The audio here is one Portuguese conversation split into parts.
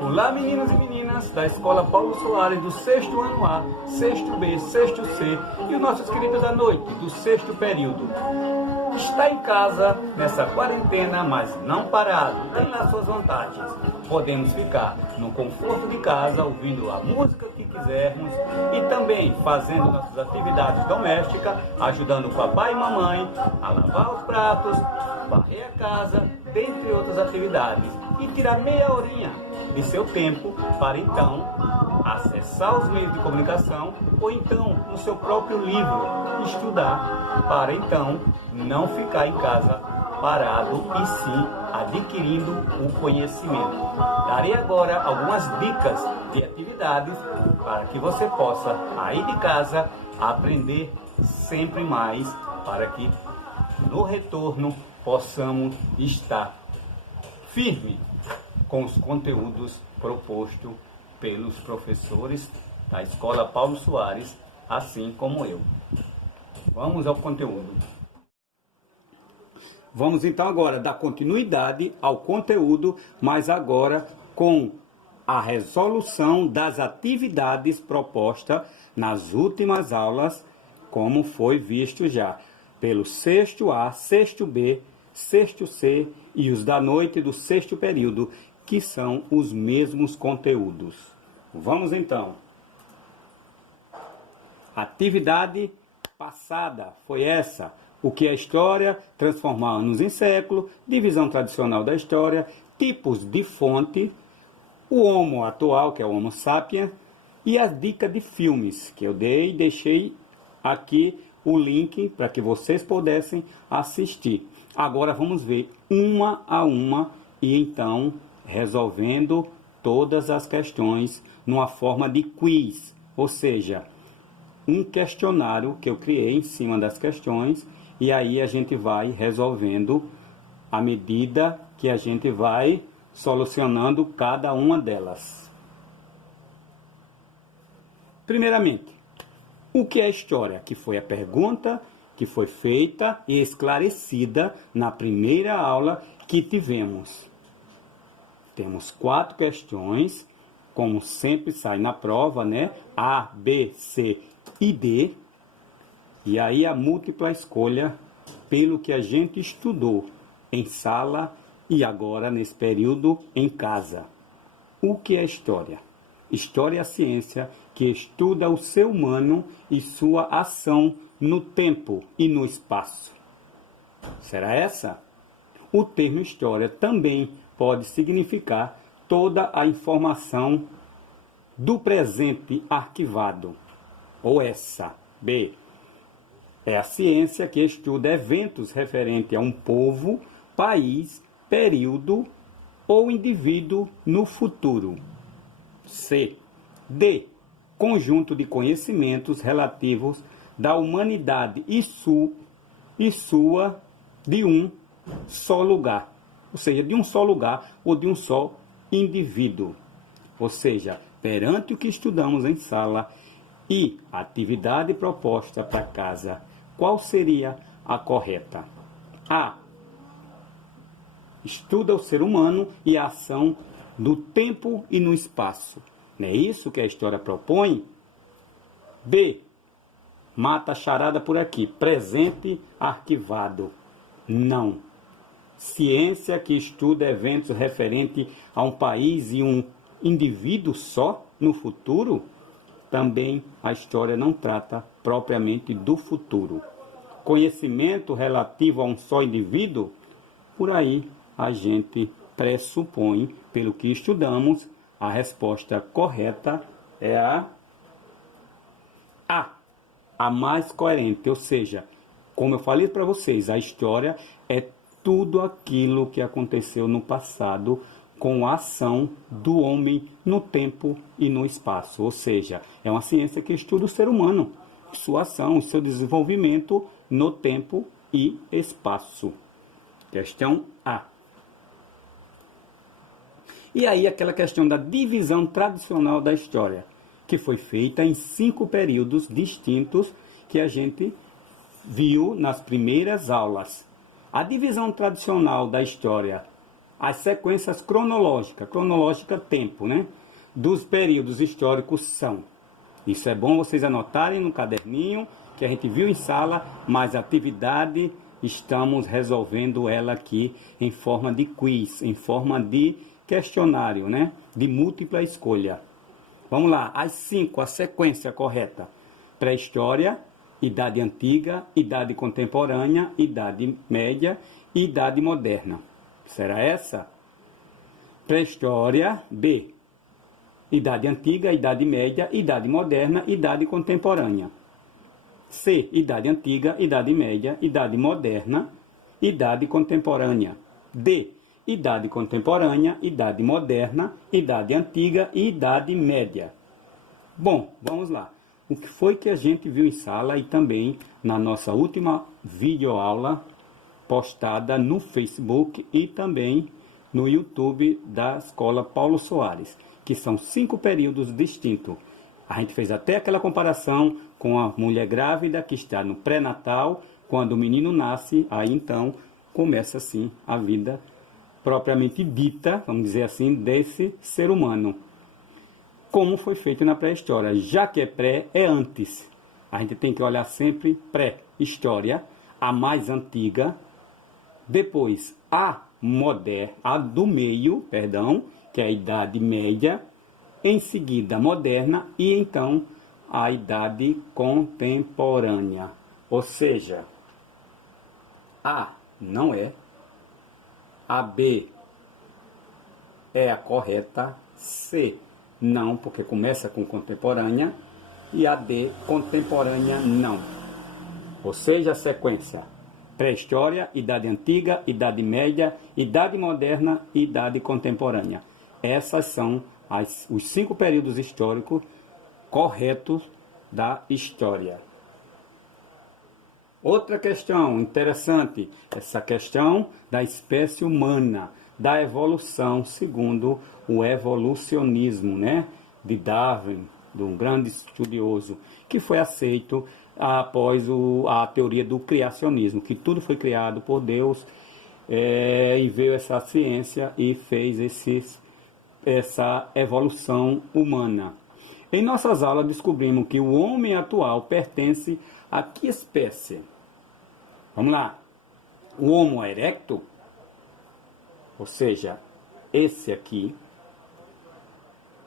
Olá, meninos e meninas da Escola Paulo Soares, do 6º ano A, 6º B, 6º C e os nossos queridos da noite, do 6º período. Está em casa nessa quarentena, mas não parado, tem lá suas vantagens. Podemos ficar no conforto de casa, ouvindo a música que quisermos e também fazendo nossas atividades domésticas, ajudando o papai e mamãe a lavar os pratos, varrer a casa, dentre outras atividades, e tirar meia horinha de seu tempo para então acessar os meios de comunicação ou então no seu próprio livro estudar, para então não ficar em casa parado e sim adquirindo o conhecimento. Darei agora algumas dicas de atividades para que você possa aí de casa aprender sempre mais, para que no retorno possamos estar firme com os conteúdos propostos pelos professores da Escola Paulo Soares, assim como eu. Vamos ao conteúdo. Vamos então agora dar continuidade ao conteúdo, mas agora com a resolução das atividades propostas nas últimas aulas, como foi visto já pelo 6º A, 6º B, 6º C e os da noite do 6º período, que são os mesmos conteúdos. Vamos então. Atividade passada foi essa: o que é história, transformar anos em século, divisão tradicional da história, tipos de fonte, o Homo atual, que é o Homo sapiens, e as dicas de filmes que eu deixei aqui o link para que vocês pudessem assistir. Agora vamos ver uma a uma e então resolvendo todas as questões numa forma de quiz, ou seja, um questionário que eu criei em cima das questões, e aí a gente vai resolvendo à medida que a gente vai solucionando cada uma delas. Primeiramente, o que é história? Que foi a pergunta que foi feita e esclarecida na primeira aula que tivemos. Temos 4 questões, como sempre sai na prova, né? A, B, C e D. E aí a múltipla escolha pelo que a gente estudou em sala e agora nesse período em casa. O que é história? História é a ciência que estuda o ser humano e sua ação no tempo e no espaço. Será essa? O termo história também pode significar toda a informação do presente arquivado. Ou essa. B. É a ciência que estuda eventos referentes a um povo, país, período ou indivíduo no futuro. C. D. Conjunto de conhecimentos relativos da humanidade e sua de um só lugar. Ou seja, de um só lugar ou de um só indivíduo. Ou seja, perante o que estudamos em sala e a atividade proposta para casa, qual seria a correta? A. Estuda o ser humano e a ação no tempo e no espaço. Não é isso que a história propõe? B. Mata a charada por aqui. Presente arquivado. Não. Ciência que estuda eventos referentes a um país e um indivíduo só no futuro? Também a história não trata propriamente do futuro. Conhecimento relativo a um só indivíduo? Por aí a gente pressupõe, pelo que estudamos, a resposta correta é a mais coerente. Ou seja, como eu falei para vocês, a história é tudo aquilo que aconteceu no passado com a ação do homem no tempo e no espaço. Ou seja, é uma ciência que estuda o ser humano, sua ação, o seu desenvolvimento no tempo e espaço. Questão A. E aí aquela questão da divisão tradicional da história, que foi feita em 5 períodos distintos que a gente viu nas primeiras aulas. A divisão tradicional da história as sequências cronológicas, cronológica tempo, né? Dos períodos históricos são. Isso é bom vocês anotarem no caderninho, que a gente viu em sala, mas a atividade estamos resolvendo ela aqui em forma de quiz, em forma de questionário, né? De múltipla escolha. Vamos lá, as 5, a sequência correta. Pré-história, Idade Antiga, Idade Contemporânea, Idade Média e Idade Moderna. Será essa? Pré-história, B. Idade Antiga, Idade Média, Idade Moderna, Idade Contemporânea. C. Idade Antiga, Idade Média, Idade Moderna, Idade Contemporânea. D. Idade Contemporânea, Idade Moderna, Idade Antiga e Idade Média. Bom, vamos lá. O que foi que a gente viu em sala e também na nossa última videoaula postada no Facebook e também no YouTube da Escola Paulo Soares, que são 5 períodos distintos. A gente fez até aquela comparação com a mulher grávida que está no pré-natal, quando o menino nasce, aí então começa assim a vida propriamente dita, vamos dizer assim, desse ser humano. Como foi feito na pré-história. Já que é pré, é antes. A gente tem que olhar sempre pré-história, a mais antiga, depois a moderna, a do meio, perdão, que é a Idade Média, em seguida a moderna e então a Idade Contemporânea. Ou seja, A não é, a B é a correta, C não, porque começa com contemporânea, e a D, contemporânea, não. Ou seja, a sequência: pré-história, Idade Antiga, Idade Média, Idade Moderna e Idade Contemporânea. Essas são os 5 períodos históricos corretos da história. Outra questão interessante, essa questão da espécie humana, da evolução, segundo o evolucionismo, né, de Darwin, de um grande estudioso, que foi aceito após a teoria do criacionismo, que tudo foi criado por Deus, e veio essa ciência e fez essa evolução humana. Em nossas aulas descobrimos que o homem atual pertence a que espécie? Vamos lá. O Homo erectus, ou seja, esse aqui,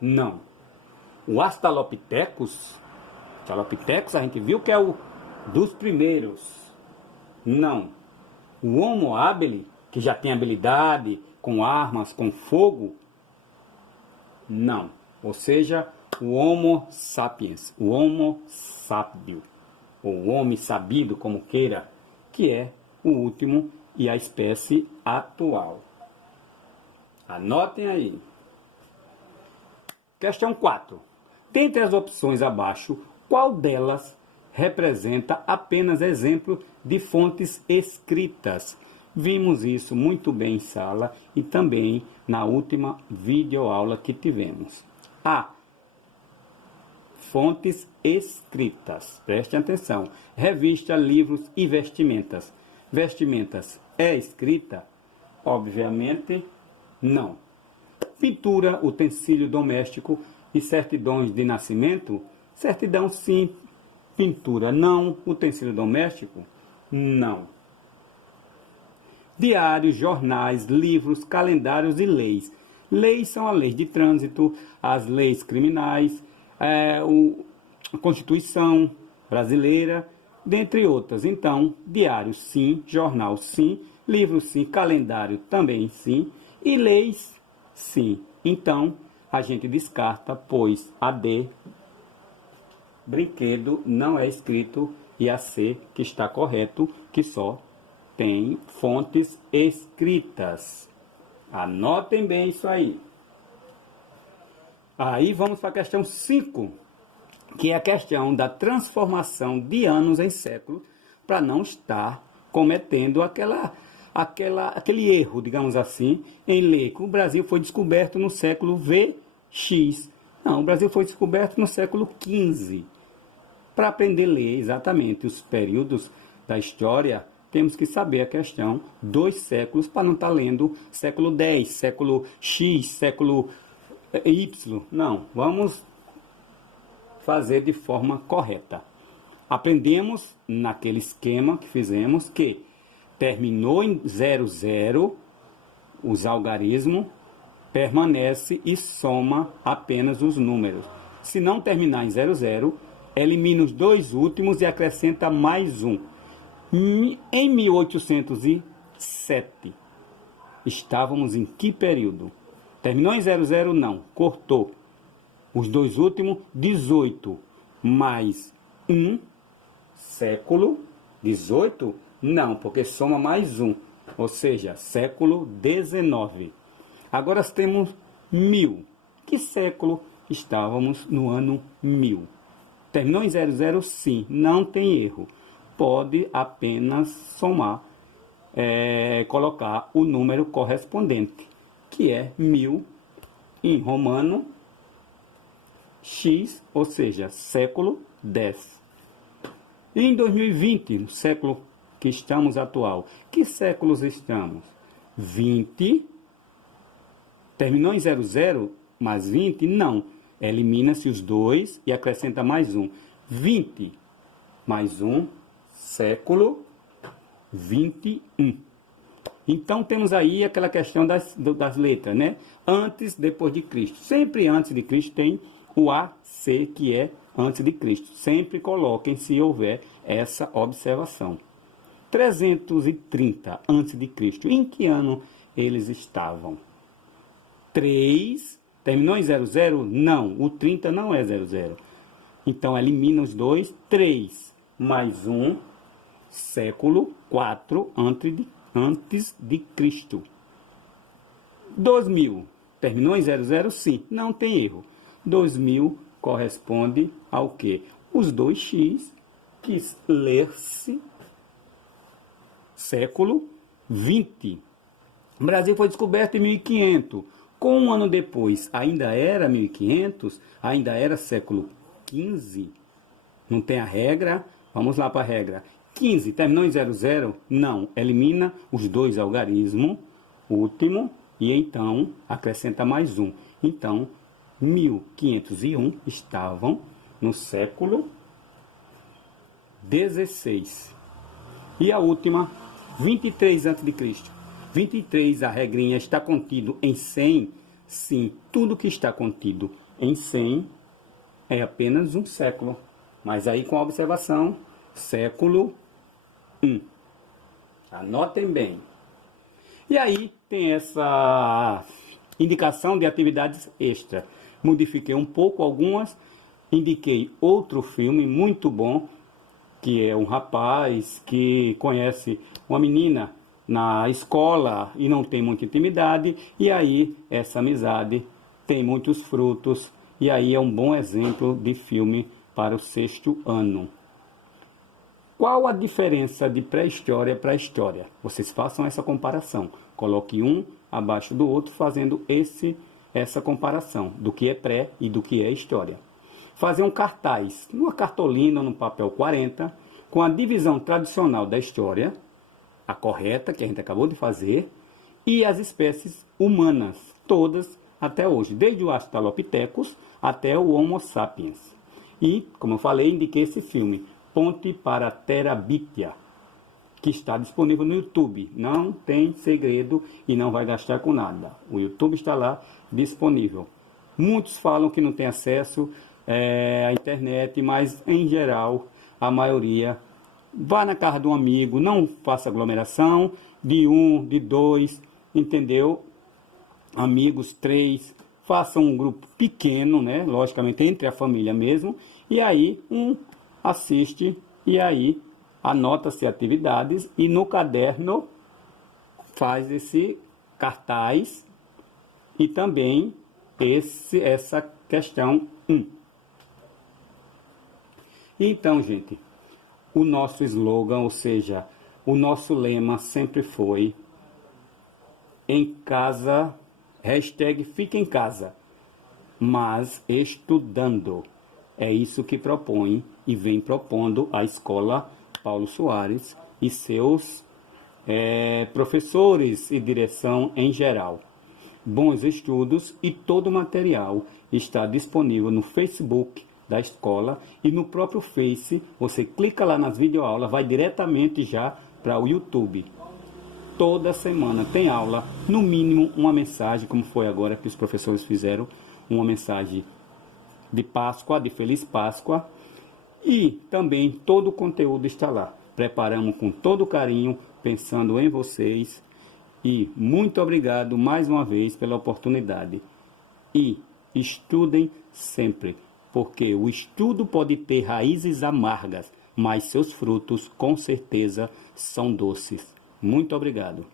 não. O Australopithecus a gente viu que é o dos primeiros, não. O Homo habilis, que já tem habilidade com armas, com fogo, não. Ou seja, o Homo sapiens, o Homo sábio, ou o homem sabido, como queira, que é o último e a espécie atual. Anotem aí. Questão 4. Dentre as opções abaixo, qual delas representa apenas exemplo de fontes escritas? Vimos isso muito bem em sala e também na última videoaula que tivemos. A. Fontes escritas. Preste atenção. Revista, livros e vestimentas. Vestimentas é escrita? Obviamente, não. Pintura, utensílio doméstico e certidões de nascimento? Certidão sim, pintura não. Utensílio doméstico? Não. Diários, jornais, livros, calendários e leis. Leis são as leis de trânsito, as leis criminais, a Constituição brasileira, dentre outras. Então, diário sim, jornal sim, livro sim, calendário também sim, e leis sim. Então, a gente descarta, pois a D, brinquedo, não é escrito, e a C, que está correto, que só tem fontes escritas. Anotem bem isso aí. Aí vamos para a questão 5, que é a questão da transformação de anos em séculos, para não estar cometendo aquele erro, digamos assim, em ler que o Brasil foi descoberto no século VX. Não, o Brasil foi descoberto no século XV. Para aprender a ler exatamente os períodos da história, temos que saber a questão dos séculos para não estar lendo século X, século X, século Y. Não, vamos fazer de forma correta. Aprendemos naquele esquema que fizemos que terminou em 00, os algarismos, permanece e soma apenas os números. Se não terminar em 00, elimina os dois últimos e acrescenta mais um. Em 1807, estávamos em que período? Terminou em 00? Não, cortou. Os dois últimos, 18 mais 1, século 18? Não, porque soma mais um, ou seja, século 19. Agora temos 1000. Que século estávamos no ano 1000? Terminou em 00? Sim, não tem erro. Pode apenas somar, colocar o número correspondente, que é 1000 em romano, X, ou seja, século 10. E em 2020, no século que estamos atual, que séculos estamos? 20. Terminou em 00 mais 20? Não. Elimina-se os dois e acrescenta mais um. 20 mais 1, século 21. Então temos aí aquela questão das letras, né? Antes, depois de Cristo. Sempre antes de Cristo tem o AC, que é antes de Cristo. Sempre coloquem se houver essa observação. 330 antes de Cristo. Em que ano eles estavam? 3, terminou em 00? Não, o 30 não é 00. Então, elimina os dois. 3 mais 1, século 4 antes de Cristo. 2000, terminou em 00? Sim, não tem erro. 2000 corresponde ao quê? Os 2x, que ler-se século 20. O Brasil foi descoberto em 1500. Com um ano depois, ainda era 1500? Ainda era século 15? Não tem a regra? Vamos lá para a regra. 15, terminou em 00? Não. Elimina os dois algarismos, último, e então acrescenta mais um. Então, 1501 estavam no século 16. E a última, 23 a.C. 23, a regrinha está contido em 100? Sim, tudo que está contido em 100 é apenas um século. Mas aí com a observação, século 1. Anotem bem. E aí tem essa indicação de atividades extra. Modifiquei um pouco algumas, indiquei outro filme muito bom, que é um rapaz que conhece uma menina na escola e não tem muita intimidade, e aí essa amizade tem muitos frutos, e aí é um bom exemplo de filme para o 6º ano. Qual a diferença de pré-história para história? Vocês façam essa comparação. Coloque um abaixo do outro, fazendo essa comparação do que é pré e do que é história. Fazer um cartaz, numa cartolina, no papel 40, com a divisão tradicional da história, a correta, que a gente acabou de fazer, e as espécies humanas, todas até hoje, desde o Australopithecus até o Homo sapiens. E, como eu falei, indiquei esse filme, Ponte para Terabithia, que está disponível no YouTube. Não tem segredo e não vai gastar com nada. O YouTube está lá disponível. Muitos falam que não tem acesso à internet, mas em geral, a maioria. Vá na casa de um amigo, não faça aglomeração, de um, de dois, entendeu? Amigos, 3, faça um grupo pequeno, né? Logicamente entre a família mesmo, e aí um assiste, e aí anota-se atividades, e no caderno faz esse cartaz, e também essa questão 1. Então, gente, o nosso slogan, ou seja, o nosso lema sempre foi em casa, hashtag fica em casa, mas estudando. É isso que propõe e vem propondo a Escola Paulo Soares e seus professores e direção em geral. Bons estudos, e todo o material está disponível no Facebook da escola e no próprio Face. Você clica lá nas videoaulas, vai diretamente já para o YouTube. Toda semana tem aula, no mínimo uma mensagem, como foi agora que os professores fizeram, uma mensagem de Páscoa, de Feliz Páscoa, e também todo o conteúdo está lá. Preparamos com todo carinho, pensando em vocês, e muito obrigado mais uma vez pela oportunidade. E estudem sempre, porque o estudo pode ter raízes amargas, mas seus frutos com certeza são doces. Muito obrigado.